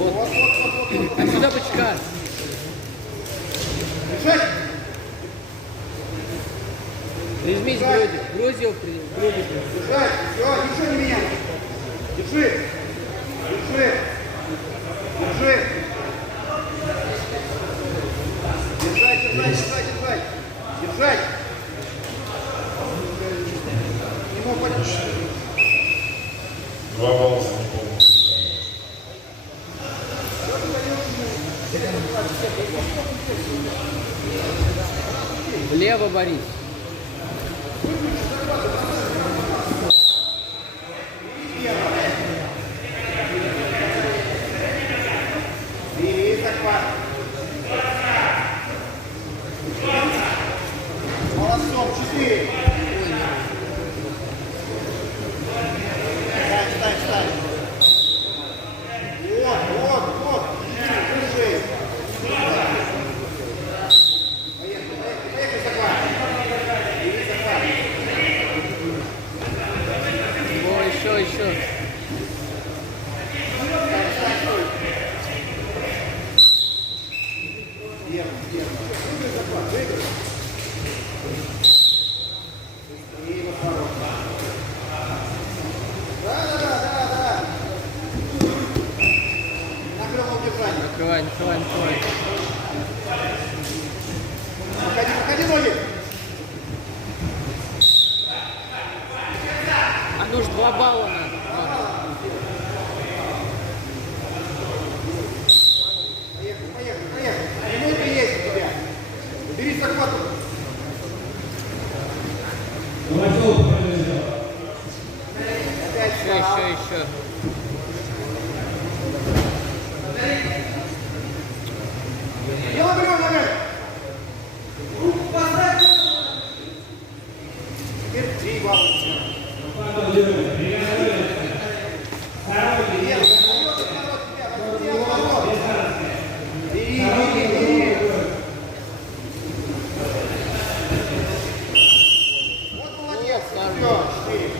Вот. А сюда бычка. Прижмись к груди. Грудь его груди. Держать. Все, ничего не меняй. Держи. Держи. Держи. Держать, держать, держать, держать. Держать. Не мог понять. Два волоса не полностью. Влево, Борис. Бери, захват. Молодцом, 4. Встань, встань, встань. Вот. Держи. Поехали, захват. Бери, захват. О, еще. Верно. Выиграй захват, выиграй. И вот Да. Накрыл удержание. Накрывай. Выходи, ноги. А ну ж 2 балла надо. Поехали. Минуты есть у тебя. Бери захват. Опять Еще. Дело ногами. Теперь 3 балла. Бери. Вот молодец. Все, 4.